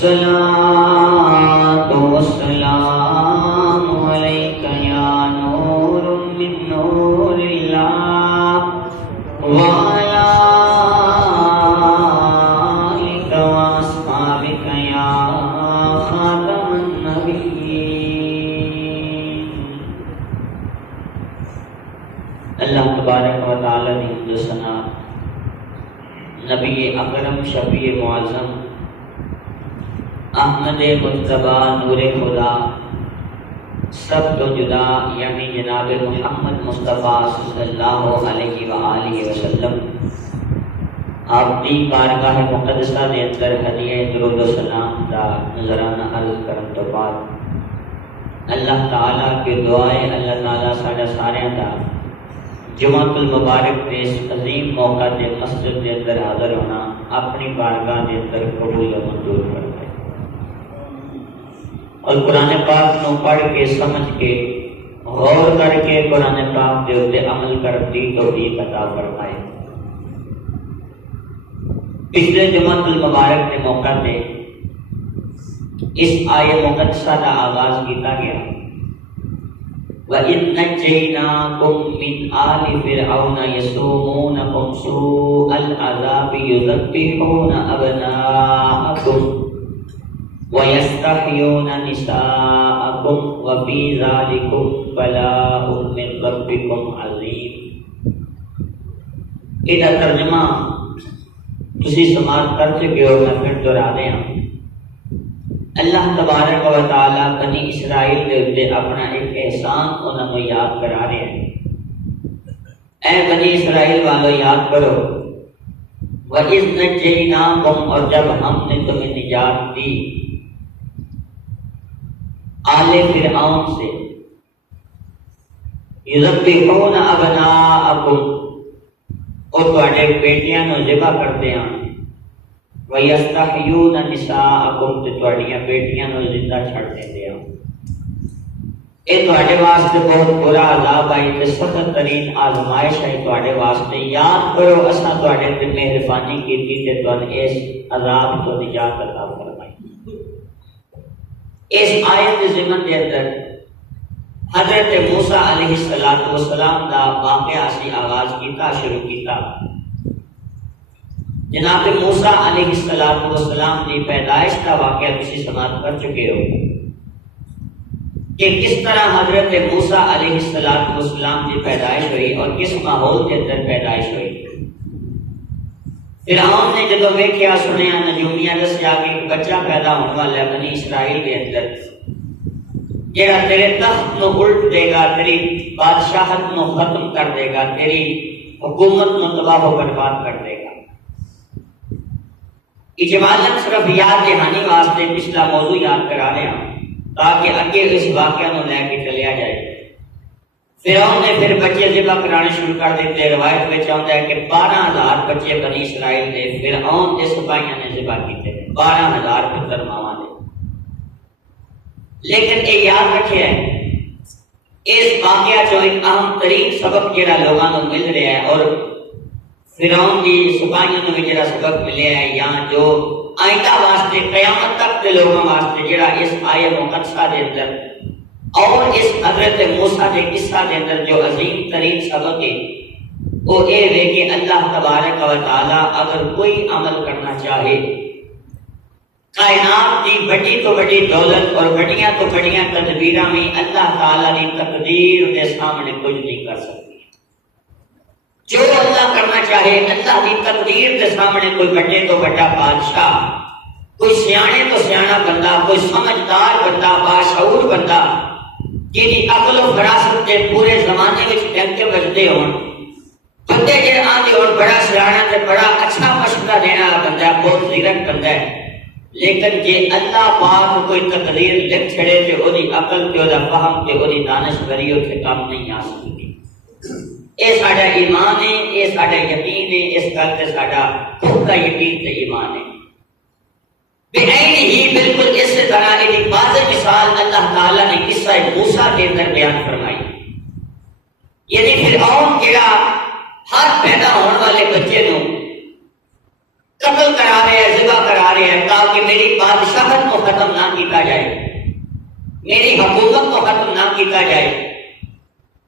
الصلاة والسلام عليك يا نور من نور الله وعلى آلك وأصحابك يا خاتم النبيين. اللہ تبارک و تعالی نے حمد و ثنا نبی اکرم شفیع معظم احمد مجتبی نور خدا سب تو جدا یعنی جناب محمد مصطفیٰ صلی اللہ علیہ وآلہ وسلم آپ کی بارگاہ مقدسہ دے اندر ہدیہ درود و سلام دا نظرانہ عرض کرن تو بعد اللہ تعالیٰ کی دعائیں اللہ تعالیٰ ساڑھا سارے دا جمعۃ المبارک نے اس عظیم موقع دے مسجد دے اندر حاضر ہونا اپنی بارگاہ دے اندر قبول و منظور کر دے اور قرآن پاک نو پڑھ کے سمجھ کے غور کر کے قرآن پاک دے اوپر عمل کرنے دی توفیق عطا فرمائے۔ پچھلے جمعۃ المبارک کے موقع تے اس آیت مقدسہ کا آغاز کیتا گیا وَإِذْ نَجَّيْنَاكُمْ مِنْ آلِ فِرْعَوْنَ يَسُومُونَكُمْ سُوءَ الْعَذَابِ يُذَبِّحُونَ أَبْنَاءَكُمْ وَيَسْتَحْيُونَ نِسَاءَكُمْ وَفِي ذَلِكُمْ بَلَاءٌ مِّن رَبِّكُمْ عَظِيمٌ۔ اس ترجمہ تسی سماعت کر چکے ہو، میں پھر دہرا دیا۔ اللہ تبارک و تعالی بنی اسرائیل دے اوپر اپنا ایک احسان انہوں نے یاد کرا رہے ہیں۔ اے بنی اسرائیل والو یاد کرو وَإِذْ نَجَّيْنَاكُمْ، اور جب ہم نے تمہیں نجات دی آل فرعون سے، یذبحون ابناءکم، اور تواڈے بیٹیاں نو ذبح کرتے ہیں، وَيَسْتَحْيُونَ نِسَاءَكُمْ، تے تواڈیاں بیٹیاں نو زندہ چھڑ دیندے ہیں۔ اے تواڈے واسطے بہت برا عذاب آئی تے سخت ترین آزمائش ہے تواڈے واسطے۔ یاد کرو اساں تواڈے تے مہربانی کیتی تے تانوں اس عذاب تو نجات عطا فرمائی۔ اس آیت کے ضمن دے اندر حضرت موسیٰ علیہ السلام دا واقعہ اسی آغاز کیتا، شروع کیتا۔ جناب موسیٰ علیہ السلام کی پیدائش کا واقعہ تسی سماعت کر چکے ہو کہ کس طرح حضرت موسیٰ علیہ السلام کی پیدائش ہوئی اور کس ماحول کے اندر پیدائش ہوئی۔ فرعون نے جب ویکھیا سنیا نجومیاں دسیا کہ ایک بچہ پیدا ہونے والا ہے بنی اسرائیل کے اندر جہاں تیرے تخت نو الٹ دے گا، تیری بادشاہت نو ختم کر دے گا، تیری حکومت نو تباہ و برباد کر دے گا۔ اجمالاً صرف یاد دہانی واسطے پچھلا موضوع یاد کرا رہے ہیں تاکہ اگے اس واقعہ نو لے کے چلیا جائے۔ فرعون نے پھر بچے ذبح کرانے شروع کر دیتے۔ روایت میں آتا ہے کہ 12,000 بچے بنی اسرائیل نے فرعون کے سپاہیاں نے ذبح کیتے، 12,000 پتر ماواں نے۔ لیکن یہ یاد رکھے اس واقعہ جو ایک اہم ترین سبق جڑا لوگوں کو مل رہا ہے اور فرعون کی سپاہیوں کو بھی جڑا سبق ملیا ہے یا جو آئندہ واسطے قیامت تک کے لوگوں واسطے جڑا اس آیت مقدسہ دے اندر اور اس حضرت موسیٰ کے قصہ دے اندر جو عظیم ترین سبق ہے وہ یہ ہے کہ اللہ تبارک و تعالی اگر کوئی عمل کرنا چاہے کائنات کی بڑی تو بڑی دولت اور بڑیاں تو بڑیاں تدبیراں میں اللہ تعالی کی تقدیر کے سامنے کچھ نہیں کر سکتی۔ جو اللہ کرنا چاہے اللہ کی تقدیر کے سامنے کوئی بڑے تو بڑا بادشاہ، کوئی سیانے تو سیانا بندہ، کوئی سمجھدار بندہ، باشعور بندہ جن عقل و فراست کے پورے زمانے میں ڈنکے بجتے ہون، بندے جڑے آندے ہون بڑا سیانا تے بڑا اچھا مشورہ دینا بندہ ہے، بہت زیرک بندہ ہے، لیکن جے اللہ پاک کوئی تقدیر لکھ چھڑے تے اودی عقل تے اودا فہم تے اودی دانشوری تے کام نہیں آ سکتی۔ اے ساڈا ایمان ہے، اے ساڈا یقین ہے، اس گل تے ساڈا پختہ یقین تے ایمان ہے۔ بے ہی بالکل اس طرح ایک واضح مثال اللہ تعالی نے قصہ موسیٰ کے اندر بیان فرمائی۔ یعنی فرعون جڑا ہر پیدا ہونے والے بچے نو قتل کرا رہے ہیں، ذبح کرا رہے ہیں، کہ میری بادشاہت کو ختم نہ کیتا جائے، میری حکومت کو ختم نہ کیتا جائے،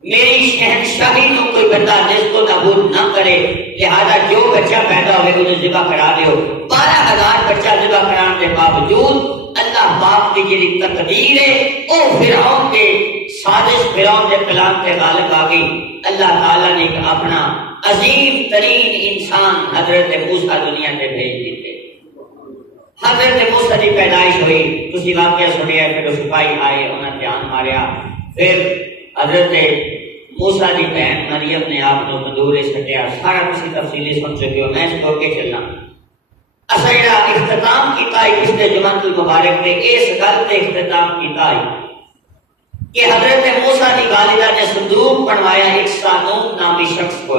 میری شہنشاہی کو کوئی بندہ نسب و نابود نہ کرے، لہذا جو بچہ پیدا ہوئے انہیں ذبح کرا دیو۔ 12,000 بچہ ذبح کرانے کے باوجود اللہ پاک کی جی تقدیر ہے او فرعون کے سازش، فرعون کے پلان کے غالب آ گئی۔ اللہ تعالیٰ نے ایک اپنا عظیم ترین انسان حضرت موسیٰ دنیا سے بھیج دیتے۔ حضرت موسیٰ کی پیدائش ہوئی، اسی واقعہ سنیا، پھر سپاہی آئے، انہوں نے دھیان ماریا، پھر حضرت موسیٰ کی بہن مریم نے آپ کو تندور سٹیا، سارا کسی تفصیلی سن چکے ہو، میں اس کو کے چلنا۔ اصل جڑا اختتام کیتا ہے پچھلے جمعہ المبارک نے اس گل تے اختتام کیتا ہے کہ حضرت موسیٰ کی والدہ نے صندوق بنوایا ایک سانون نامی شخص کو،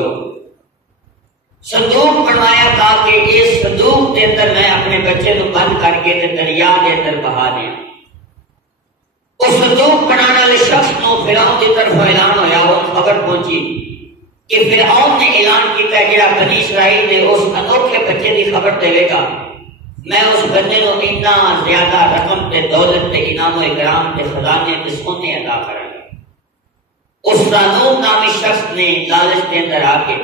صندوق بنوایا تاکہ اس صندوق کے اندر میں اپنے بچے کو بند کر کے دریا کے اندر بہا دیا۔ اس صندوق بنانے والے شخص کو فرعون کی طرف اعلان ہویا، وہ خبر پہنچی کہ فرعون نے اعلان کیتا ہے کہ بنی اسرائیل نے اس انوکھے بچے کی خبر دے گا، میں اس بچے کو اتنا زیادہ رقم تے دولت تے انعام و اکرام تے خزانے تے سونے عطا کروں گا۔ اس سانون نامی شخص نے لالچ کے اندر آ کے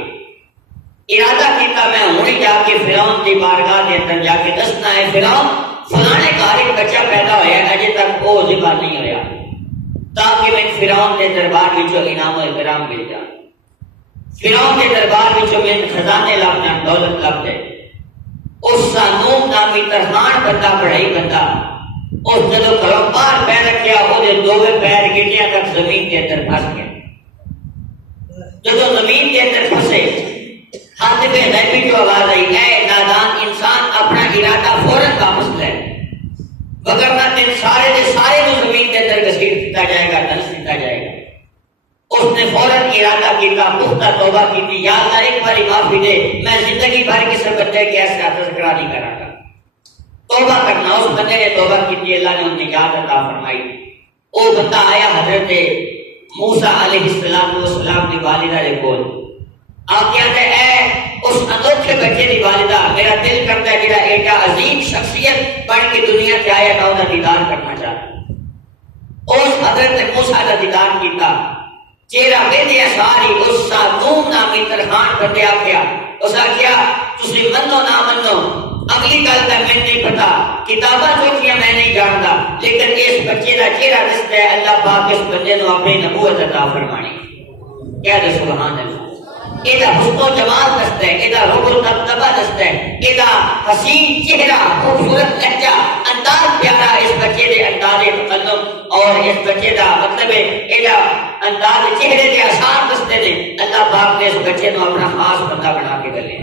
ارادہ کیتا میں ہوں جا کے فرعون کی بارگاہ کے اندر جا کے دسنا ہے فرعون فلانے گھر ایک بچہ پیدا ہوا ہے، اجے تک وہ ذبح نہیں ہوا، تاکہ میں فرعون کے دربار وچوں انعام و اکرام مل جائے، فرعون کے دربار وچوں میں خزانے لب جان، دولت لب جائے۔ اس سانون نامی ترخان بندہ پڑھائی بندہ اس جدو گھروں باہر پیر رکھیا، وہ دوویں پیر گٹیاں تک زمین کے اندر پھنس گیا۔ جدو زمین کے اندر پھنسے ہاتھ پہ غیبی جو آواز آئی، اے نادان انسان اپنا ارادہ فوراً واپس لے، وگرنہ تین سارے دے سارے کو زمین کے اندر گھسیٹ دیتا جائے گا، دھنس دیتا جائے گا۔ اس نے فوراً ارادہ کیتا، پختہ توبہ کی، یا اللہ ایک باری معافی دے، میں زندگی بھر کسی بندے کے ایسے تذکرہ نہیں کرا گا۔ توبہ کرنا، اس بندے نے توبہ کی، اللہ نے ان نجات عطا فرمائی۔ وہ بندہ آیا حضرت موسیٰ علیہ السلام کی والدہ نے بول آگیا دے، اے اس انوکھے بچے کی والدہ، میرا دل کرتا ہے جڑا ایک عظیم شخصیت بن کے دنیا سے آیا تھا، انہوں دیدار کرنا چاہتا۔ اس حضرت موسیٰ کا دیدار کیتا، چہرہ بیدیا ساری اس سانون نامی ترخان بندے آگیا، اس آگیا تسی منو نہ منو، اگلی گل کا میں نہیں پتا، کتاباں جو کیا میں نہیں جانتا، لیکن اس بچے کا چہرہ دستا ہے اللہ پاک اس بندے کو اپنی نبوت عطا فرمانی۔ کیا دے سبحان اللہ، ایدہ حسن و جمال دستا ہے، ایدہ رب الدبدبہ دستا ہے، ایدہ حسین چہرہ، خوبصورت لہجہ، انداز پیارا، اس بچے دے انداز تکلم اور اس بچے دا مطلب ہے ایدہ انداز چہرے دے آثار دستے نے۔ اللہ پاک نے اس بچے کو اپنا خاص بندہ بنا کے گلے،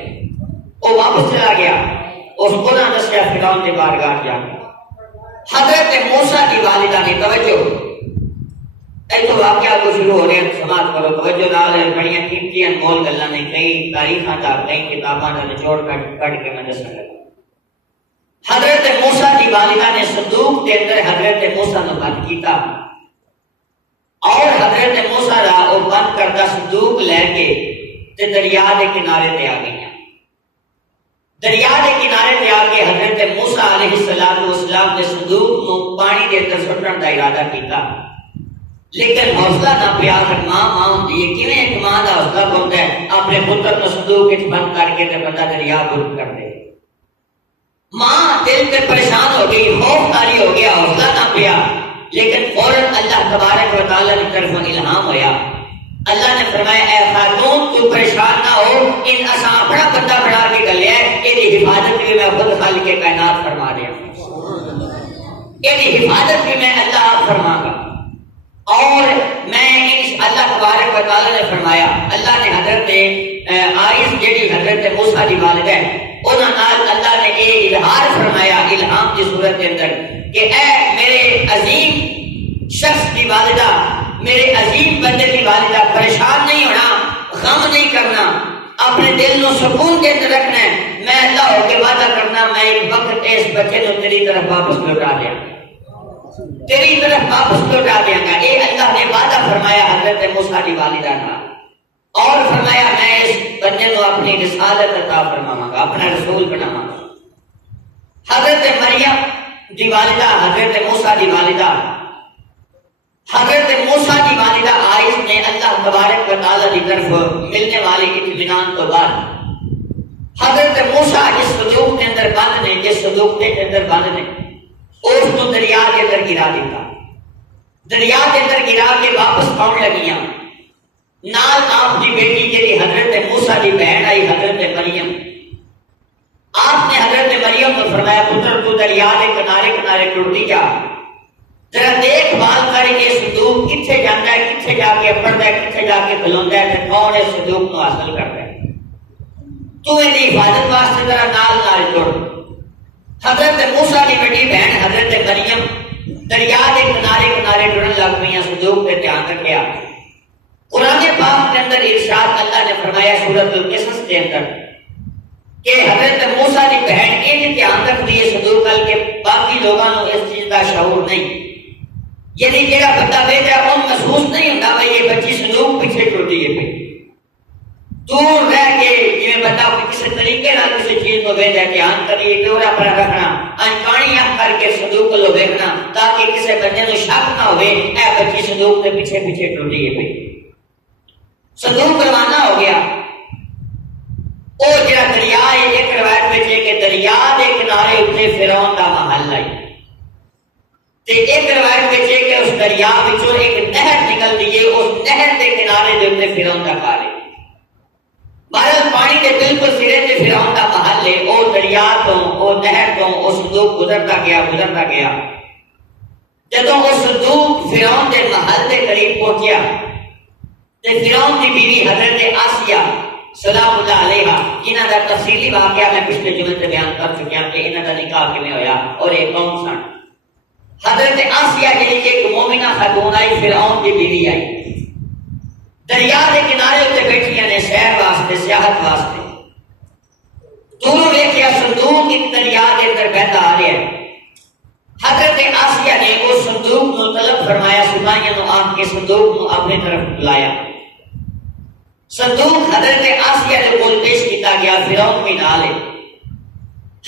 وہ واپس چلا گیا، اس کو نہ دسیا فرعون کے بارگاہ جا کے۔ حضرت موسیٰ کی والدہ نے توجہ، ایک تو واقعہ کو شروع ہو رہے ہیں، سماعت کرو، توجہ نال بڑیاں قیمتی انمول گلاں نے، کئی تاریخاں دا، کئی کتاباں دا نچوڑ کٹ کے میں دسنا لگا۔ حضرت موسیٰ کی والدہ نے صندوق کے اندر حضرت موسیٰ نے بند کیتا، اور حضرت موسیٰ دا وہ بند کرتا صندوق لے کے تے دریا دے کنارے تے آ گئی۔ دریا کے کنارے تے آ کے حضرت موسیٰ علیہ السلام نے صندوق کو پانی کے اندر سٹن کا ارادہ کیتا، لیکن حوصلہ نہ پیا۔ ماں ہوندی ہے، کیویں ایک ماں دا حوصلہ پوندا ہے اپنے پتر کو صندوق وچ بند کر کے تے بندہ دریا بند کر دے۔ ماں دل تے پریشان ہو گئی، خوف طاری ہو گیا، حوصلہ نہ پیا، لیکن فوراً اللہ تبارک و تعالیٰ کی طرف الہام ہویا۔ اللہ نے فرمایا اے خاتون تو پریشان نہ ہو، ان اساں اپنا بندہ بنا کے گلیا ہے، یہ حفاظت بھی میں خود خالق کائنات فرما دیا، یہ حفاظت بھی میں اللہ فرما گا۔ اور میں اللہ تبارک و تعالیٰ نے فرمایا، اللہ نے حضرت عائز جیڑی حضرت موسیٰ کی والدہ ہے انہاں نال اللہ نے ایک اظہار فرمایا الہام کی صورت کے اندر کہ اے میرے عظیم شخص کی والدہ، میرے عظیم بندے کی والدہ، پریشان نہیں ہونا، غم نہیں کرنا، اپنے دل کو سکون کے اندر رکھنا ہے۔ میں اللہ ہو کے وعدہ کرنا میں ایک وقت اس بچے کو تیری طرف واپس لوٹا دیا، تیری طرف واپس لوٹا دیا گا۔ یہ اللہ نے وعدہ فرمایا حضرت موسیٰ کی والدہ کا، اور فرمایا میں اس بندے کو اپنی رسالت عطا فرماواں گا، اپنا رسول بناواں گا۔ حضرت مریم دی والدہ حضرت موسیٰ دی والدہ عائش نے اللہ تبارک و تعالیٰ کی طرف ملنے والے اطمینان تو بعد حضرت موسیٰ جس صندوق کے اندر بند نے اس کو دریا کے اندر گرا دیتا، دریا کے اندر گرا کے واپس آن لگیاں، نال آپ کی بیٹی کے حضرت موسیٰ کی بہن آئی حضرت مریم، آپ نے حضرت مریم کو فرمایا پتر تو دریا کے کنارے کنارے ٹرتی جا، ذرا دیکھ بھال کر کے صندوق کتنے جانا ہے، کتنے جا کے پڑھتا ہے، کتنے جا کے کھلوندا ہے، تے کون اس صندوق کو حاصل کرتا ہے، تو ان کی حفاظت واسطے ذرا نال نال ٹر۔ حضرت موسیٰ کی بڑی بہن حضرت مریم دریا کے کنارے کنارے ٹرن لگ پئی، صندوق پہ دھیان رکھیا۔ قرآن پاک کے اندر ارشاد اللہ نے فرمایا سورۃ القصص کے اندر کہ حضرت موسیٰ کی بہن ان دھیان رکھ دی صندوق کل کے باقی لوگوں کو اس چیز کا شعور نہیں، یعنی جہاں بندہ بیٹھا وہ محسوس نہیں ہوتا بھائی یہ بچی صندوق پیچھے ٹوٹی ہے، پہ دور رہ کے جی بندہ کسی طریقے نہ کسی چیز کو بھیجا دھیان کریے ڈورا پر رکھنا، انکانیاں کر کے صندوق کو دیکھنا تاکہ کسی بندے کو شک نہ ہوئے اے بچی صندوق کے پیچھے پیچھے ٹوٹی ہے، پہ صندوق روانہ ہو گیا۔ وہ جڑا دریا ہے ایک روایت میں کہ دریا کے کنارے اتنے فرعون کا محل ہے، تے ایک روایت میں کہ اس دریا وچوں ایک نہر نکلتی ہے، اس نہر کے کنارے دے اتنے فرعون کا گھر ہے۔ بہرحال پانی کے بالکل سرے تے فرعون کا محل ہے، وہ دریا تو وہ نہر تو وہ صندوق گزرتا گیا۔ جدوں وہ صندوق فرعون کے محل کے قریب پہنچیا تے فرعون کی بیوی حضرت آسیہ سلام اللہ علیہ، انہاں دا تفصیلی واقعہ میں پچھلے جمعے تے بیان کر چکیا کہ انہاں دا نکاح کیویں ہویا اور یہ کون سن۔ حضرت آسیہ جڑی کہ ایک مومنہ خاتون آئی، فرعون کی بیوی آئی، دریا کے کنارے تے بیٹھیاں نے سیر واسطے سیاحت واسطے، دونوں ویکھیا صندوق ایک دریا کے اندر بہتا آ رہا ہے۔ حضرت آسیہ نے اس صندوق کو طلب فرمایا، سپاہیاں نو آن کے صندوق کو اپنی طرف بلایا۔ صندوق حضرت آسیہ کے کول پیش کیتا گیا، فرعون بھی نال ہے۔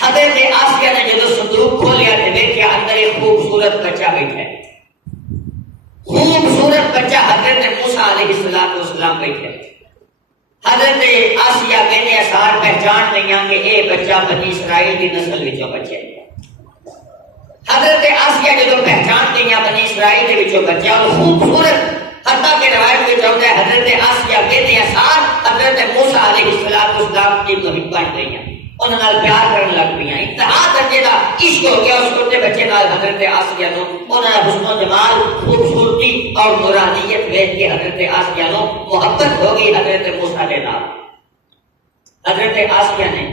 حضرت آسیہ نے جب صندوق کھولیا تے دیکھا اندر ایک خوبصورت بچہ بیٹھا ہے، خوبصورت بچہ حضرت موسیٰ علیہ السلام بیٹھا ہے۔ حضرت آسیہ بے اثار پہچان گئیاں کہ اے بچہ بنی اسرائیل کی نسل وچوں بچہ ہے۔ حضرت آسیہ جب پہچان گئیاں بنی اسرائیل کے وچوں بچہ اور خوبصورت، حتیٰ کہ روایت میں چاہتا ہے حضرت آسیہ بے اثار حضرت موسیٰ علیہ السلام کی محب بن گئیاں، انہاں نال پیار کرن لگ پیاں، انتہا درجے دا عشق ہو گیا اس چھوٹے بچے نال حضرت آسیہ نو، انہاں دا حسن و جمال، خوبصورتی اور نورانیت دیکھ کے حضرت آسیہ نو محبت ہو گئی حضرت موسیٰ کے نال۔ حضرت آسیہ نے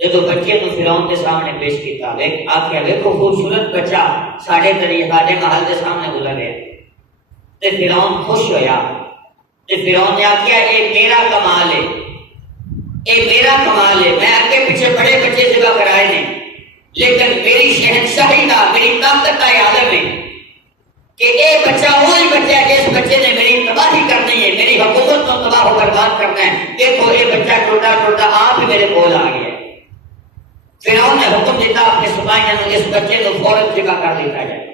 جدو بچے کو فرعون کے سامنے پیش کیتا، آخیا دیکھو خوبصورت بچہ ساڈے محل کے سامنے گزر گیا، تے فرعون خوش ہویا، تے فرعون نے آخیا اے میرا کمال ہے، اے میرا کمال ہے، میں اگے پیچھے بڑے بچے ذبح کرائے نے، لیکن میری شہنشاہی کا میری طاقت کا عالم ہے کہ اے بچہ وہی بچہ ہے جس بچے نے میری تباہی کرنی ہے، میری حکومت کو تباہ و برباد کرنا ہے، دیکھو اے بچہ ٹوٹا ٹوٹا آپ ہی میرے کول آ گیا ہے۔ فرعون نے حکم دیتا اپنے سپاہیوں نے اس بچے کو فوراً ذبح کر دیتا جائے،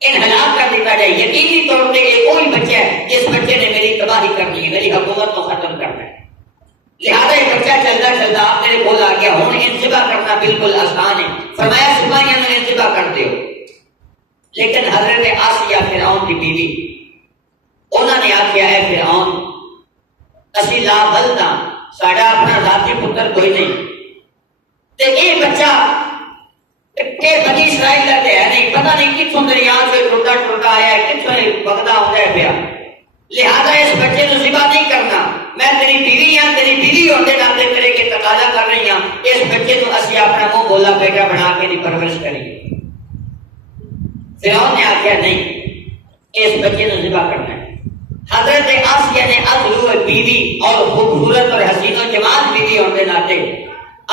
ہلاک کر دیتا جائے، یقینی طور پہ یہ وہی بچہ ہے جس بچے نے میری تباہی کرنی ہے، میری حکومت کو ختم کرنا ہے، لہذا یہ بچہ چلتا چلتا آپ میرے کول آ گیا، ہوں انتباہ کرنا بالکل آسان ہے۔ فرمایا سپاہیوں نے انتباہ کر دیو، لیکن حضرت آسیہ فرعون کی بیوی انہوں نے آخیا ہے فرعون اسی لا بلدا ساڈا اپنا ذاتی پتر کوئی نہیں، تے اے بچہ کہ بنی اسرائیل کا ہے نہیں، پتہ نہیں کتوں دریا سے ٹوٹا ٹوٹا آیا ہے، کتوں بگدا ہوتا ہے پیا، لہذا اس بچے کو ذبح نہیں کرنا، میں تیری بیوی ہاں، تیری بیوی ہونے ناطے تیرے کے تقاضا کر رہی ہوں، اس بچے کو اسی اپنا منہ بولا بیٹا بنا کے دی پرورش کریے۔ فرعون نے آخیا نہیں، اس بچے کو ذبح کرنا ہے۔ حضرت آسیہ نے ازلو بیوی اور خوبصورت اور حسین و جمال بیوی ہونے ناطے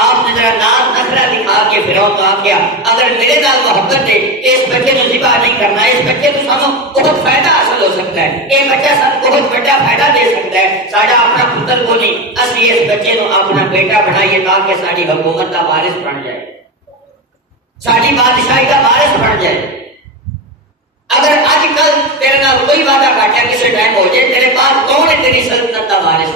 آپ نے ذرا ناز نخرہ دکھا کے فرعون کو آخیا اگر میرے نال محبت ہے اس بچے کو ذبح نہیں کرنا، اس بچے کو سانو بہت فائدہ حاصل ہو سکتا ہے، یہ بچہ سانو بہت بڑا فائدہ دے سکتا ہے، ساڈا اپنا پتر کو نہیں، اسی اس بچے کو اپنا بیٹا بنائیے تاکہ ساری حکومت کا وارث بن جائے۔ ساری بادشاہی کا وارث بن جائے. اگر اج کل تیرے نال کوئی وعدہ کاٹیا کسی ٹائم ہو جائے، تیرے پاس کون ہے تیری سلطنت کا وارث؟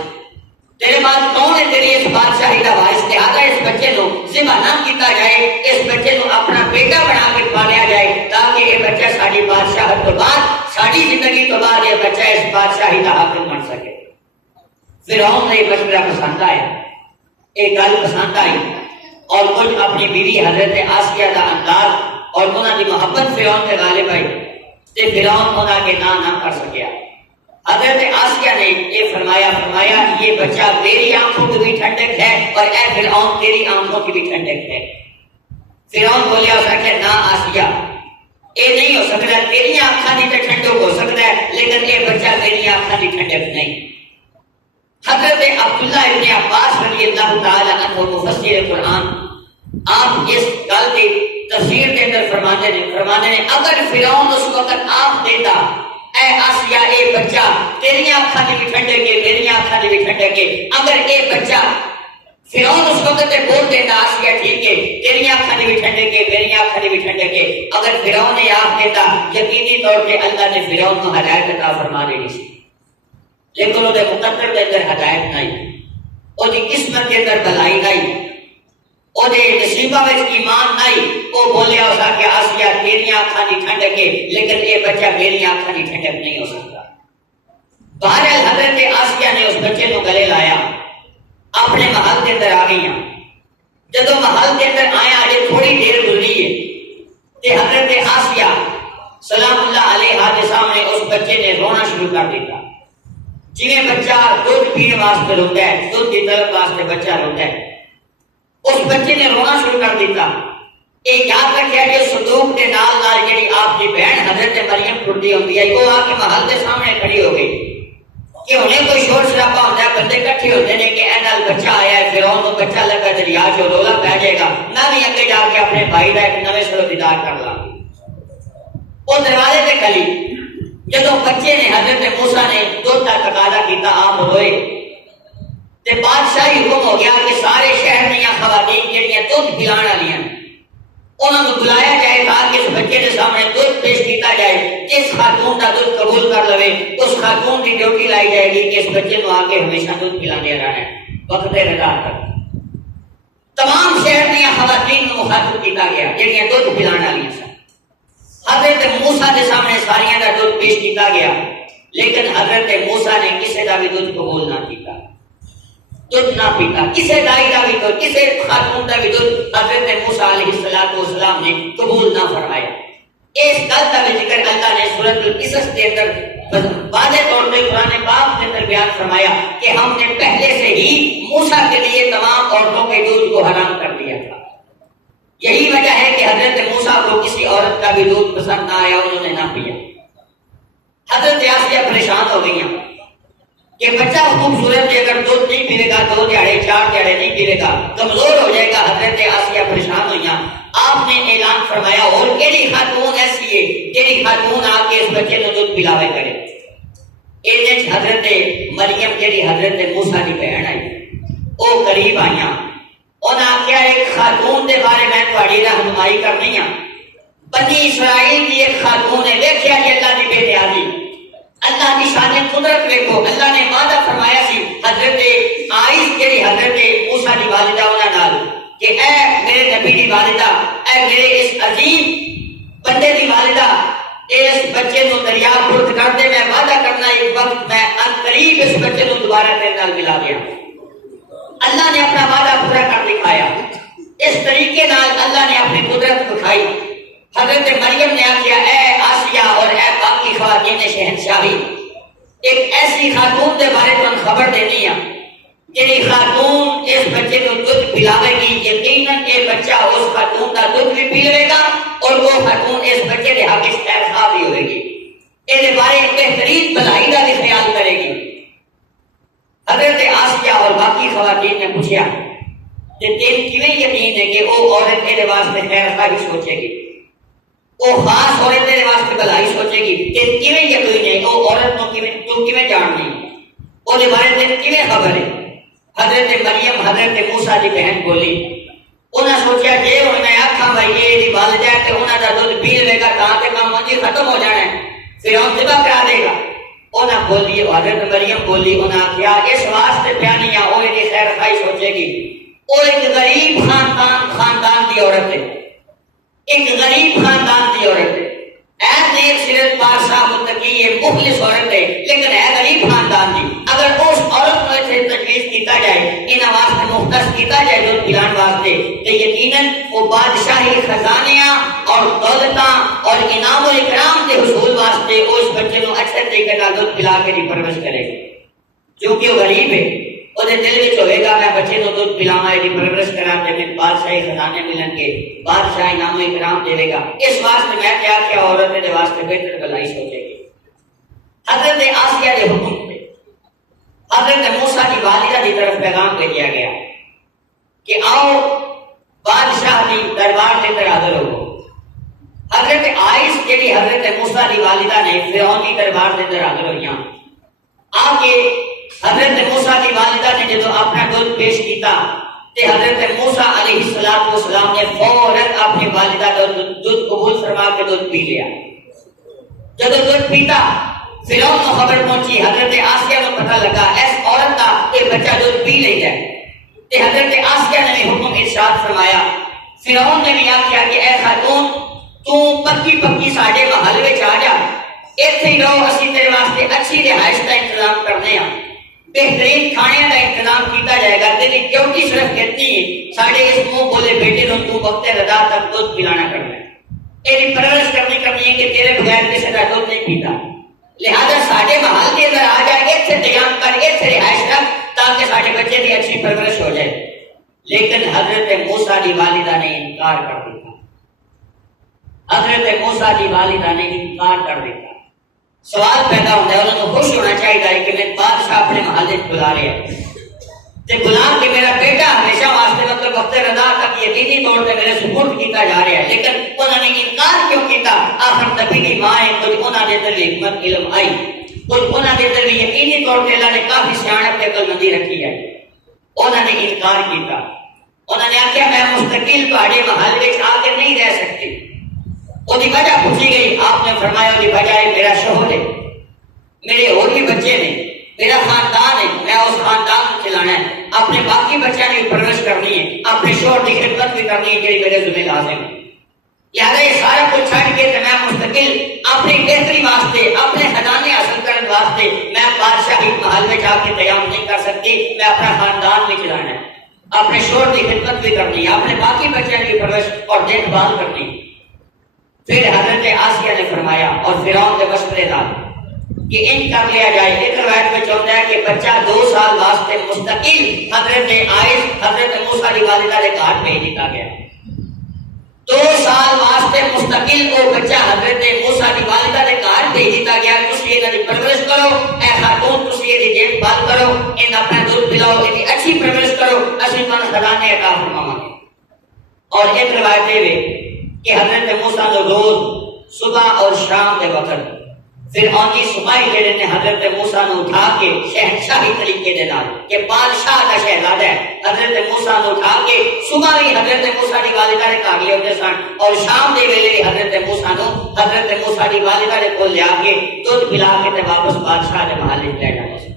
تیرے پاس کون ہے تیری اس بادشاہی کا وارث؟ لہٰذا اس بچے کو ذبح نہ کیتا جائے، اس بچے کو اپنا بیٹا بنا کے پالیا جائے، تاکہ یہ بچہ ساری بادشاہت تو بعد، ساری زندگی تو بعد یہ بچہ اس بادشاہی کا حاکم بن سکے. فرعون نے یہ مشورہ پسند آیا، ایک گل پسند آئی، اور کچھ اپنی بیوی حضرت آسیہ کا انداز اور انہوں کی محبت فرعون سے غالب آئی تے فرعون انہوں کے نہ کر سکیا. حضرت آسیہ نے یہ فرمایا یہ بچہ میری آنکھوں کی بھی ٹھنڈک ہے اور اے فرعون تیری آنکھوں کی بھی ٹھنڈک ہے. فرعون بولیا اس کہ نہ آسیہ، یہ نہیں ہو سکتا، تیری آنکھاں کی تو ٹھنڈک ہو سکتا ہے لیکن یہ بچہ میری آنکھاں کی ٹھنڈک نہیں. حضرت عبداللہ ابن عباس رضی اللہ تعالی عنہ مفسر قرآن، آپ اس گل کی تفسیر کے اندر فرماتے ہیں اگر فرعون اس وقت آپ دیتا اے آسیہ اے بچہ تیری آنکھاں دی بھی ٹھنڈک ہے میری آنکھاں دی بھی ٹھنڈک ہے، اگر اے بچہ فرعون اس وقت بول دیتا آسیہ ٹھیک ہے تیری آنکھاں دی بھی ٹھنڈک ہے میری آنکھاں دی بھی ٹھنڈک ہے، اگر فرعون نے آپ دیتا یقینی طور پہ اللہ نے فرعون کو ہدایت عطا فرما دینی سی، لیکن وہ مقدر کے اندر ہدایت نہیں، وہ قسمت کے اندر بھلائی نہیں، وہ نصیبہ میں ایمان نہیں. وہ بولیا اس کہ آسیہ تیری آنکھاں دی ٹھنڈک ہے لیکن یہ بچہ میری آنکھاں دی ٹھنڈک نہیں ہو سکتا. بہرحال حضرت آسیہ نے اس بچے کو گلے لایا، اپنے محل کے اندر آ گئی. جب محل کے اندر آیا یہ تھوڑی دیر گزری ہے کہ حضرت آسیہ سلام اللہ علیہ کے سامنے اس بچے نے رونا شروع کر دیتا. جی بچہ دودھ پینے واسطے روتا ہے، دودھ کی طلب واسطے بچہ روتا ہے، اس بچے نے رونا شروع کر دیتا. یہ یاد رکھیا کہ صندوق کے نال نال جڑی آپ کی بہن حضرت مریم ٹرتی ہوتی ہے، وہ آ کے محل کے سامنے کھڑی ہو گئی کہ انہیں کوئی شور شرابہ ہوتا ہے، بندے کٹھے ہوتے ہیں کہ اے نال بچہ آیا ہے، فرعون کو بچہ لگا دریا چ رولا پہ جائے گا، میں بھی اگے جا کے اپنے بھائی کا ایک نویں سروں دیدار کر لاں. وہ دروازے پہ کھلی، جدو بچے نے حضرت موسیٰ نے دودھ کا تقاضا کیتا آپ روئے تے بادشاہی حکم ہو گیا کہ سارے شہر دیا خواتین جہاں دودھ پلان والی انہوں نے بلایا جائے تاکہ اس بچے کے سامنے دودھ پیش کیتا جائے. جس خاتون کا دودھ قبول کر لے اس خاتون کی ڈیوٹی لائی جائے گی کہ اس بچے کو آگے ہمیشہ دودھ پلانے رہنا ہے وقت رضا تک. تمام شہر دیا خواتین کو مخاطب کیتا گیا جہاں دودھ پلان والی سن. حضرت موسیٰ کے سامنے ساریاں کا دودھ پیش کیتا گیا لیکن حضرت موسیٰ نے کسی کا بھی دودھ قبول نہ کیتا، دودھ نہ پیتا، کسی دائی کا بھی دودھ، کسی خاتون کا بھی دودھ حضرت موسیٰ علیہ السلام نے قبول نہ فرمایا. اس گل کا بھی ذکر اللہ نے سورۃ القصص کے اندر واضح طور پہ قرآن پاک کے اندر بیان فرمایا کہ ہم نے پہلے سے ہی موسیٰ کے لیے تمام عورتوں کے دودھ کو حرام کر دیا تھا. یہی وجہ ہے کہ حضرت موسیٰ کو کسی عورت کا بھی دودھ پسند نہ آیا، انہوں نے نہ پیا. حضرت آسیہ پریشان ہو گئی کہ بچہ خوبصورت ہے، اگر دودھ نہیں پیے گا 2 دیہڑے 4 دیہڑے نہیں پیے گا کمزور ہو جائے گا. حضرت آسیہ پریشان ہوئی، آپ نے اعلان فرمایا اور کیڑی خاتون ایسی ہے جیڑی خاتون آ کے اس بچے کو دودھ پلاوے کرے. حضرت مریم جیڑی حضرت موسیٰ کی بہن آئی وہ قریب آئی، انہیں آخیا ایک خاتون کے بارے میں تھوڑی رہنمائی کرنی ہے. بنی اسرائیل کی ایک خاتون ہے، دیکھیا کہ اللہ کی بے نیازی، اللہ کی شان قدرت دیکھو. اللہ نے وعدہ فرمایا سی حضرت عائش جڑی حضرت موسیٰ کی والدہ انہاں نال کہ اے میرے نبی کی والدہ، اے میرے اس عظیم بندے کی والدہ، اس بچے کو دریا پرد کر دے، میں وعدہ کرنا ایک وقت میں ان قریب اس بچے کو دوبارہ تیرے نال ملا دیا. اللہ نے اپنا وعدہ پورا کر دکھایا. اس طریقے نال اللہ نے اپنی قدرت دکھائی. حضرت مریم نے آخیا اے آسیہ اور اے باقی خواتین شہنشاہی، ایک ایسی خاتون کے بارے میں خبر دینی ہے جی خاتون اس بچے کو دودھ پلاوے گی، یقیناً یہ بچہ اس خاتون کا دودھ بھی پی لے گا اور وہ خاتون اس بچے کے حق استحقاق بھی ہوئے گی، یہ بارے بہترین بھلائی کا بھی خیال کرے گی. حضرت آسیہ اور باقی خواتین نے پوچھا کہ تیری کیویں یقین ہے کہ وہ عورت تیرے واسطے خیر خواہی سوچے گی، وہ خاص عورت تیرے واسطے بھلائی سوچے گی، تیری کیویں یقین ہے وہ عورت کو تو کیویں جاننی، وہ بارے تیری کیویں خبر ہے. حضرت مریم حضرت موسیٰ کی بہن بولی انہیں سوچا جی ہوں میں آخا بھائی یہ والدہ ہے انہوں کا دودھ پی لے گا تاکہ کام منجی ختم ہو جانا ہے پھر ہم ذبح کرا دے گا. انہیں بولی حضرت مریم بولی انہیں آخیا اس واسطے پیانی ہے وہ یہ خیر خائی سوچے گی. وہ ایک غریب خاندان کی عورت ہے, ایک غریب خاندان کی عورت ہے. نیک سیرت بادشاہ متقی ہے مخلص عورت ہے لیکن ہے غریب خاندان کی. اگر اس عورت کو ایسے تجویز کیتا جائے انہاں واسطے مختص کیتا جائے دودھ پلانے واسطے تو یقیناً وہ بادشاہی خزانیاں اور دولتاں اور انعام و اکرام کے حصول واسطے اس بچے کو اچھے طریقے کا دودھ پلا کے دی پرورش کرے گا. کیونکہ وہ غریب ہے وہ دل میں ہوئے گا میں بچے کو دودھ پلاواں دی پرورش کرا تے میں بادشاہی خزانے ملن کے بادشاہ انعام و اکرام دے گا. اس واسطے میں کیا کہ عورت دے واسطے بہتر بھلائی سوچے گی. حضرت آسیہ کے حکم پہ حضرت موسیٰ کی والدہ کی طرف پیغام بھیجا گیا کہ آؤ بادشاہ کی دربار کے اندر حاضر ہو. حضرت عائش جی حضرت موسیٰ کی والدہ نے فرعون کی دربار کے اندر حاضر ہوئی آ کے حضرت موسیٰ کی والدہ نے جب اپنا دودھ پیش کیتا تے حضرت موسیٰ علیہ السلام نے فوراً اپنی والدہ کا دودھ قبول فرما کے دودھ پی لیا. جب دودھ پیتا فرعون کو خبر پہنچی حضرت آسیہ کو پتہ لگا اس عورت کا یہ بچہ دودھ پی لے جائے تے حضرت آسیہ نے بھی حکم ارشاد فرمایا. فرعون نے بھی آخیا کہ اے خاتون تو پکی ساڈے محل وچ آ جا ایتھے ہی رہو اسی تیرے واسطے اچھی رہائش کا انتظام کرنے ہیں بہترین کھانے کا انتظام کیتا جائے گا. تیری ڈیوٹی صرف اتنی ہے ساڈے اس منہ بولے بیٹے کو تو وقت رضا تک دودھ پلانا کرنا ہے یہ پرورش کرنی ہے کہ تیرے بغیر کسی کا دودھ نہیں پیتا. لہذا ساڈے محل کے اندر آ جائے ایتھے قیام کر ایتھے رہائش کر تاکہ ساڈے بچے کی اچھی پرورش ہو جائے. لیکن حضرت موسیٰ کی والدہ نے انکار کر دیا. حضرت موسیٰ کی والدہ نے انکار کر دیا. سوال پیدا ہوتا ہے انہوں کو خوش ہونا چاہیے کہ میں بادشاہ اپنے محلے بلا رہے ہیں تے بلا کے میرا بیٹا ہمیشہ واسطے مطلب وقت رضا تک یقینی طور پہ میرے سپرد کیتا جا رہا ہے. لیکن انہوں نے انکار کیوں کیتا؟ آخر نبی کی ماں ہے کچھ انہوں نے اندر حکمت علم آئی کچھ انہوں نے اندر یقینی طور پہ اللہ نے کافی سیاحت کے عقل مندی رکھی ہے. انہوں نے انکار کیتا. انہوں نے آخیا میں مستقل تہاڈے محل وچ آ کے نہیں رہ سکتی. وہ وجہ پوچھی گئی آپ نے فرمایا وہ وجہ ہے میرا شوہر ہے میرے اور بھی بچے نے میرا خاندان ہے میں اس خاندان کو چلانا ہے اپنے باقی بچوں کی پرورش کرنی ہے اپنے شوہر کی خدمت بھی کرنی ہے جو میرے ذمہ لازم ہے. لہٰذا یہ سارا کچھ چھڑ کے میں مستقل اپنی بہتری واسطے اپنے خزانے حاصل کرنے واسطے میں بادشاہی محل میں جا کے قیام نہیں کر سکتی. میں اپنا خاندان بھی چلانا ہے اپنے شوہر کی خدمت بھی کرنی ہے اپنے باقی بچوں کی پرورش اور دیکھ بھال کرنی ہے. پھر حضرت آسیہ نے فرمایا اور فرعون کے مشورے دار کہ ان کر لیا جائے. ایک روایت میں چاہتا ہے کہ بچہ 2 سال واسطے مستقل حضرت عائش حضرت موسیٰ کی والدہ کے گھاٹ بھیج دیتا گیا. 2 سال واسطے مستقل وہ بچہ حضرت موسیٰ کی والدہ کے گھاٹ بھیج دیتا گیا. تسی انہاں دی پرورش کرو اے خاتون تسی دی دیکھ بھال کرو ان اپنا دودھ پلاؤ ان اچھی پرورش کرو اسی من خزانے عطا فرماواں گے. اور ایک روایت ہے کہ حضرت موسیٰ نے روز صبح اور شام کے وقت فرعون کی سپاہی جڑے نے حضرت موسیٰ نے اٹھا کے شہنشاہی طریقے دے نال کہ بادشاہ کا شہزادہ ہے حضرت موسیٰ نے اٹھا کے صبح بھی حضرت موسیٰ کی والدہ نے کہا لے ہوتے سن اور شام دے ویلے بھی حضرت موسیٰ نے حضرت موسیٰ کی والدہ نے کول لیا کے دودھ پلا کے تے واپس بادشاہ کے محل لے جانا سی.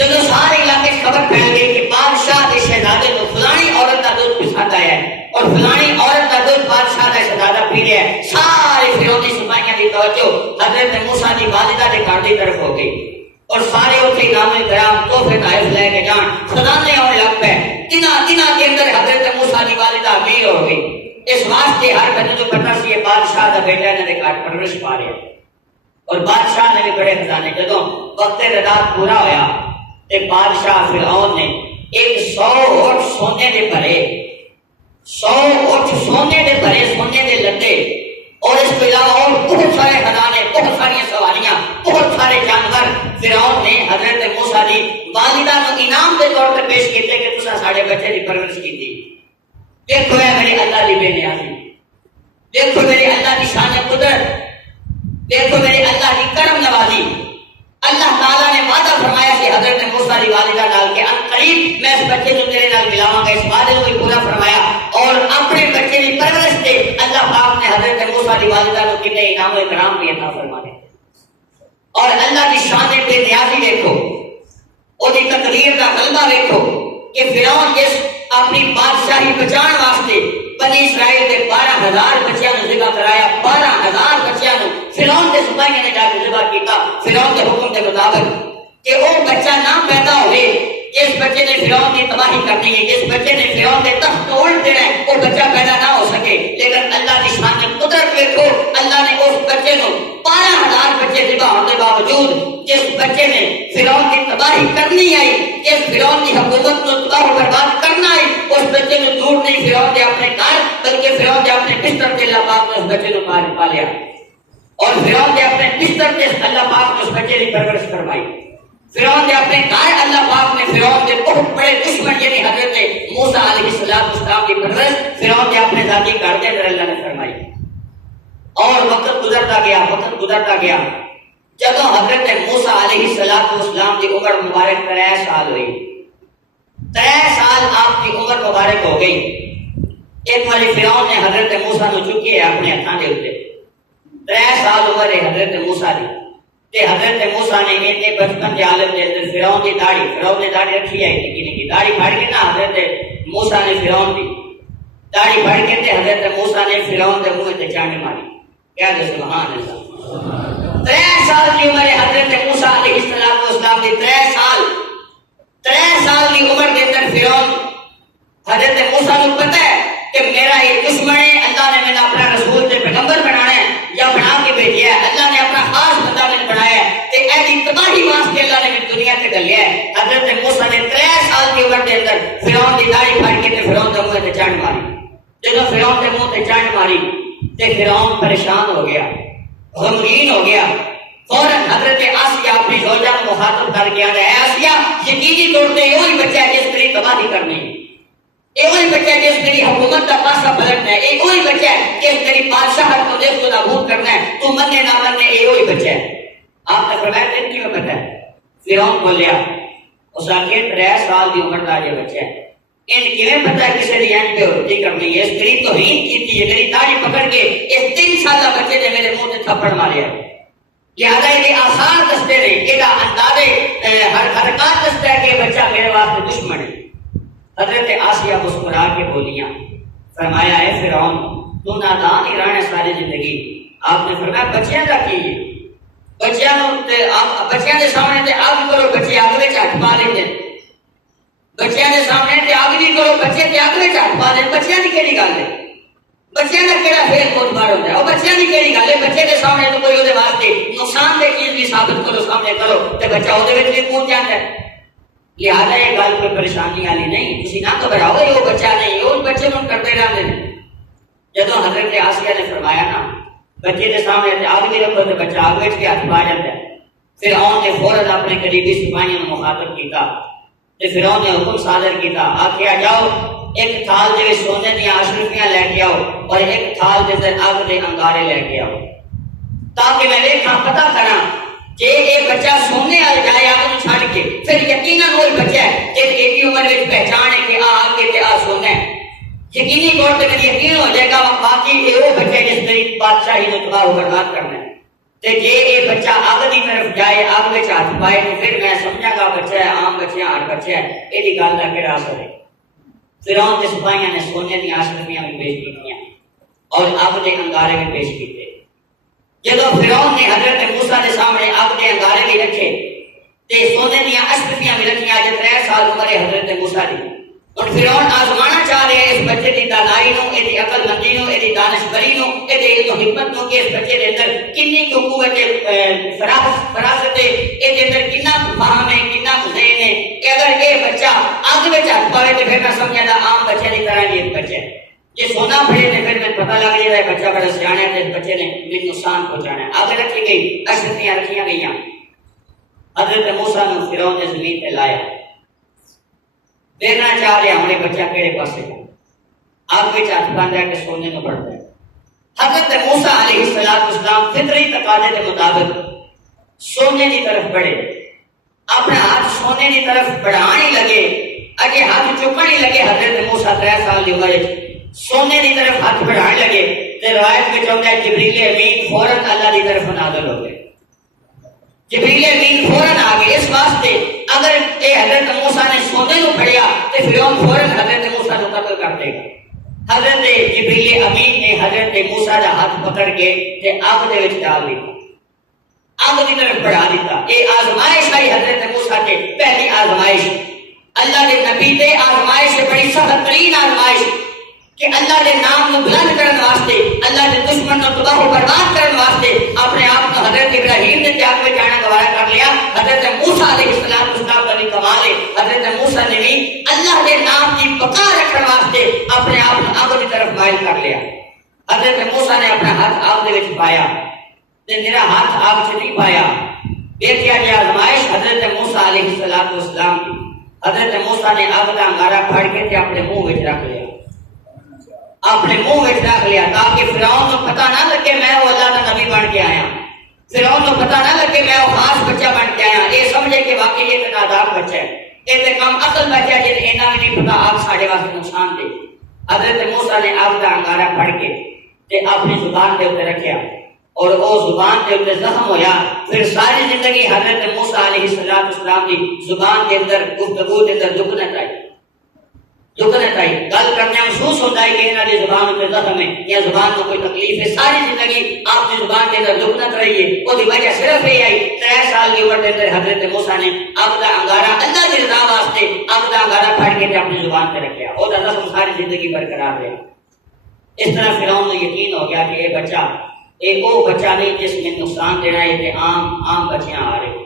جب سارے علاقے خبر پھیل گئی کہ بادشاہ کے شہزادے کو فلانی عورت کا دودھ پسند آیا ہے اور فلانی عورت کا دودھ بادشاہ کا شہزادہ پی لیا ہے سارے فرعونی سپاہیاں کی توجہ حضرت موسیٰ کی والدہ کے گھر کی طرف ہو گئی اور سارے اتنے نام کرام تحفے تحائف لے کے جان خزانے آنے لگ پے. دنوں کے اندر حضرت موسیٰ کی والدہ امیر ہو گئی. اس واسطے ہر بندے کو پتہ سی بادشاہ کا بیٹا انہوں نے گھر پرورش پا رہا اور بادشاہ نے بھی بڑے خزانے. جدوں وقت رضا پورا ہویا تے بادشاہ فرعون نے 100 اونٹ سونے دے بھرے 100 اونٹ سونے دے بھرے سونے دے لدے اور اس کے علاوہ اور بہت سارے خزانے بہت ساری سواریاں بہت سارے جانور فرعون نے حضرت موسیٰ کی والدہ کو انعام کے طور پر پیش کیتے کہ تساں ساڈے بچے کی پرورش کی. دیکھو ہے میرے اللہ کی بے نیازی دیکھو میرے اللہ کی شان قدرت دیکھو میرے اللہ کی کرم نوازی. اللہ تعالیٰ نے وعدہ فرمایا کہ حضرت موسیٰ کی والدہ نال کہ ان قریب میں اس بچے کو تیرے نال ملاواں گا. اس وعدے کو بھی پورا فرمایا. احترام و اکرام بھی عطا فرما دے. اور اللہ کی شان بے نیازی دیکھو، وہ تقدیر کا غلبہ دیکھو کہ فرعون جس اپنی بادشاہی بچان واسطے بنی اسرائیل کے 12,000 بچیاں نے ذبح کرایا، 12,000 بچیاں نے فرعون کے سپاہیوں نے جا کے ذبح کیتا فرعون کے حکم کے مطابق کہ وہ بچہ نہ پیدا ہوئے جس بچے نے فرعون کی تباہی کرنی ہے، جس بچے نے فرعون کے تخت کو الٹ دینا ہے، وہ بچہ پیدا نہ ہو سکے. لیکن اللہ کی شان میں قدرت دیکھو، اللہ نے اس بچے کو 12,000 بچے ذبح ہونے کے باوجود جس بچے نے فرعون کی تباہی کرنی آئی، جس فرعون کی حکومت کو تباہ و برباد کرنا آئی، اس بچے نے دور نہیں فرعون نے اپنے گھر بلکہ فرعون نے اپنے بستر کے اللہ پاک نے اس بچے کو مار پالیا، اور فرعون نے اپنے بستر کے اللہ پاک نے اس بچے کی پرورش کروائی. فرعون نے اپنے گھر اللہ پاک نے فرعون کے بہت بڑے دشمن یعنی حضرت موسیٰ علیہ السلام کی پرورش فرعون نے اپنے ذاتی گھر کے اندر اللہ نے فرمائی. اور وقت گزرتا گیا جب حضرت موسیٰ علیہ السلام کی عمر مبارک 3 سال ہوئی. 3 سال آپ کی عمر مبارک ہو گئی. ایک بار فرعون نے حضرت موسیٰ کو چکی ہے اپنے ہاتھوں کے اوپر. 3 سال عمر ہے حضرت موسیٰ کی. تے حضرت موسیٰ نے اتنے بچپن کے عالم کے اندر فرعون کی داڑھی رکھی ہے نکی داڑھی پھاڑ کے نا حضرت موسیٰ نے فرعون کی داڑھی پھاڑ کے تے حضرت موسیٰ نے فرعون کے منہ تے چانڈ ماری. کیا کہ سبحان اللہ. 3 سال کی عمر ہے حضرت موسیٰ علیہ السلام کی. 3 سال کی عمر کے اندر فرعون حضرت موسیٰ کو پتہ ہے کہ میرا یہ دشمن ہے، اللہ نے میں اپنا رسول سے پیغمبر بنانا ہے یا بنا کے بھیجیا ہے، اللہ نے اپنا خاص بندہ میں بنایا ہے تے ایسی تباہی واسطے اللہ نے میں دنیا تے گلیا ہے. حضرت موسیٰ نے 3 سال کی عمر کے اندر فرعون کی داڑھی پھاڑ کے تے فرعون کے منہ تے چانڈ ماری. جب فرعون کے منہ تے چانڈ ماری تے فرعون پریشان ہو گیا، غمگین ہو گیا. فوراً حضرت آسیہ اپنی زوجہ کو مخاطب کر کے آیا، اے آسیہ یقینی طور پہ وہی بچہ ہے جس کی تباہی کرنی ہے، یہ وہی بچہ ہے جس میری حکومت کا پاسا پلٹنا ہے، یہ وہی بچہ ہے جس میری بادشاہت کو دیکھ کو نابود کرنا ہے، تو مننے نہ مننے یہ وہی بچہ ہے. آپ نے فرمایا تین کیوں پتہ ہے؟ فرعون بولیا اس آخر 3 سال کی عمر کا یہ بچہ ہے، ان کیویں پتہ ہے کسی نے اینڈ پہ ہوتی کرنی ہے، اس غریب تو ہی کیتی ہے، میری داڑھی پکڑ کے اس 3 سالہ بچے نے میرے منہ سے تھپڑ ماریا. لہذا یہ آثار دستے نے، یہ اندازے حرکات دستا ہے کہ بچہ میرے واسطے دشمن ہے. حضرت آسیہ مسکرا کے بولیاں، فرمایا اے فرعون تو نادان ہی رہنا ساری زندگی. آپ نے فرمایا بچیاں کا کی بچیاں کے سامنے تے آگ کرو، بچے آگ میں ہاتھ پا لیں، بچیاں کے سامنے تے آگ بھی کرو، بچے تے آگ میں ہاتھ پا لیں. بچیاں کی کیڑی گل ہے؟ بچیاں کا کیڑا فیل بہت بار ہوتا ہے، اور بچیاں کی کیڑی گل ہے؟ بچے کے سامنے تو کوئی وہ واسطے نقصان دہ چیز بھی ثابت کرو، سامنے کرو تے بچہ وہ بھی کود جاتا ہے. لہٰذا یہ گل کوئی پریشانی والی نہیں، تھی نہ گھبراؤ، یہ بچہ نہیں، وہ بچے کو کرتے رہتے ہیں. جب حضرت آسیہ نے فرمایا نا بچے کے سامنے آگ بھی رکھو تو بچہ آگ وچ کے ہاتھ پا جاتا ہے. فرعون نے فوراً اپنے قریبی سپاہیوں کو مخاطب کیتا تے فرعون نے حکم صادر کیتا، آخیا جاؤ ایک تھال دے سونے دیا اشرفیاں لے کے آؤ اور ایک تھال دے اندر آگ دے انگارے لے کے آؤ، تاکہ میں دیکھاں پتہ کراں کہ یہ بچہ سونے آ جائے آپ چھڑ کے پھر یقیناً وہی بچہ ہے جس ایک ہی عمر میں پہچان ہے کہ آ کے آ سونا ہے. یقینی طور پہ میری یقین ہو جائے گا باقی یہ وہ بچہ ہے جس میری بادشاہی نے تباہ و برباد کرنا ہے. جی یہ بچہ آگ کی طرف جائے، آگ میں ہاتھ پائے تو پھر میں سمجھا گا بچہ ہے، عام بچہ ہر بچہ ہے، یہ گل کا کہڑا اثر ہے. فرعون کے سپاہیاں نے سونے کی آشرفیاں بھی پیش کی اور آگ کے انگارے بھی پیش کیتے. جب فرعون نے حضرت موسیٰ کے سامنے آگ کے انگارے بھی رکھے تے سونے دیا اشرفیاں بھی رکھیاں، جب 3 سال عمر حضرت موسیٰ کی. اور فرعون آزمانا چاہ رہے اس بچے کی دانائی نو، یہ عقل مندی نو، یہ دانش بری نو، یہ حکمت نو کہ اس بچے کے اندر کنی قوت فراست ہے، یہ اندر کنا فہم ہے، کنا ذہن ہے کہ اگر یہ بچہ آگ میں ہاتھ پاوے تو پھر میں سمجھا تھا عام بچے کی طرح یہ بچہ ہے، یہ سونا پڑے تو پھر میں پتہ لگ جائے بچہ بڑا سیاح ہے، اس بچے نے بھی نقصان پہنچانا ہے. آگ رکھی گئی، اشرفیاں رکھیاں گئیاں. حضرت موسیٰ نے فرعون نے زمین پہ لایا، دیکھنا چاہ رہے ہمارے بچہ کہڑے پاسے ہے، آگ میں ہاتھ باندھ کے سونے کو پڑتا ہے. حضرت موسیٰ علیہ السلام فطری تقاضے کے مطابق سونے کی طرف بڑھے، اپنا ہاتھ سونے کی طرف بڑھانے لگے، اگے ہاتھ چکنے لگے. حضرت موسیٰ 3 سال کی عمر سونے کی طرف ہاتھ بڑھانے لگے تو روایت میں چاہتا ہے جبریل امین فوراً اللہ کی طرف نازل ہو گئے. جبریل امین فوراً آ گئے. اس واسطے اگر اے حضرت موسیٰ نے سونے کو پڑھیا تو فرعون فوراً حضرت موسیٰ کو قتل کر دے گا. حضرت جبریل امین نے حضرت موسیٰ کا ہاتھ پکڑ کے آگ دے وچ ڈال دیا, آگ کی طرف بڑھا دیتا. یہ آزمائش آئی حضرت موسیٰ کے, پہلی آزمائش. اللہ کے نبی تے آزمائش بڑی سخت ترین آزمائش کہ اللہ کے نام کو بلند کرنے واسطے, اللہ کے دشمن کو تباہ و برباد کرنے واسطے اپنے آپ کو حضرت ابراہیم نے تیاگ میں جانا گوارا کر لیا. حضرت موسیٰ علیہ السلام کا بھی کمال ہے. حضرت موسیٰ نے بھی اللہ کے نام کی بقا رکھنے واسطے اپنے آپ کو آگ کی طرف مائل کر لیا. حضرت موسیٰ نے اپنا ہاتھ آگ دے وچ پایا تے میرا ہاتھ آگ سے نہیں پایا. دیکھیا گیا آزمائش حضرت موسیٰ علیہ السلام کی. حضرت موسیٰ نے آگ کا انگارہ پھاڑ کے تے اپنے منہ وچ رکھ لیا, اپنے منہ میں رکھ لیا تاکہ فرعون کو پتہ نہ لگے میں وہ اللہ کا نبی بن کے آیا. فرعون کو پتہ نہ لگے میں وہ خاص بچہ بن کے آیا. یہ سمجھے کہ واقعی یہ ناداب بچہ ہے, یہ تو کم اصل بچہ ہے جن اینا بھی نہیں پتا آگ ساڑھے واسطے نقصان دے. حضرت موسیٰ نے آگ کا انگارہ پھڑ کے تے اپنی زبان کے اوپر رکھیا اور وہ زبان کے اوپر زخم ہویا. پھر ساری زندگی حضرت موسیٰ علیہ السلام کی زبان کے اندر گفتگو کے اندر دکھنت آئی, دکھنت آئی. گل کرنے محسوس ہوتا ہے کہ انہوں نے زبان پہ زخم ہے یا زبان کو کوئی تکلیف ہے. ساری زندگی آپ کی زبان کے اندر دکھنت رہی ہے. وہ وجہ صرف یہ آئی 3 سال کی عمر کے اندر حضرت موسیٰ نے آگ کا انگارہ اللہ کی رضا واسطے آگ کا انگارہ پھاڑ کے اپنی زبان پہ رکھا. وہ زخم ساری زندگی برقرار رہا. اس طرح فرعون کو یقین ہو گیا کہ یہ بچہ ایک وہ بچہ نہیں جس میں نقصان دینا ہے. یہ عام بچیاں آ رہے,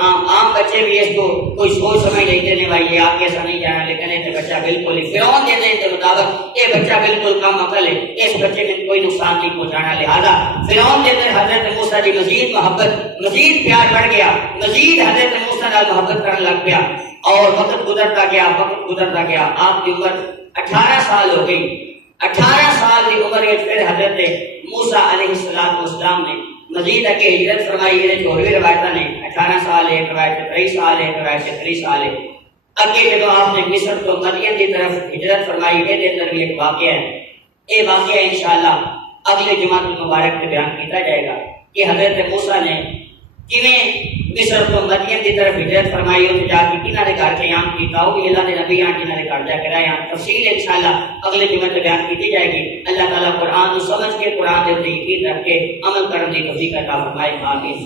عام بچے بھی اس کو کوئی سوچ سمجھ نہیں دینے والی یہ آپ کیسا نہیں جانا, لیکن یہ بچہ بالکل ہی فرعون کے ذہن کے مطابق یہ بچہ بالکل کم عقل ہے, اس بچے میں کوئی نقصان نہیں پہنچانا. لہذا فرعون کے اندر حضرت موسیٰ کی مزید محبت مزید پیار بڑھ گیا, مزید حضرت موسیٰ کا محبت کرنے لگ گیا. اور وقت گزرتا گیا. آپ کی عمر 18 سال ہو گئی. 18 سال کی عمر میں پھر حضرت موسیٰ علیہ السلام نے مزید اگے ہجرت فرمائی. یہ جو بھی روایتیں نے 18 سال ہے, روایت 23 سال ہے, روایت 30 سال ہے. اگے جب آپ نے مصر تو مدین کی طرف ہجرت فرمائی, یہ اندر بھی ایک واقعہ ہے. یہ واقعہ انشاءاللہ اگلے جمعہ المبارک میں بیان کیا جائے گا کہ حضرت موسیٰ نے کیویں مصر تو مدین کی طرف ہجرت فرمائی اور جا کے کنہ دے گھر قیام کیتا. وہ بھی اللہ کے نبی آن کنہ دے گھر جا کے رہے. تفصیل انشاءاللہ اگلے جمعے میں بیان کی جائے گی. اللہ تعالیٰ قرآن کو سمجھ کے قرآن کے اوپر یقین رکھ کے عمل کرنے کی توفیق عطا فرمائے. آمین.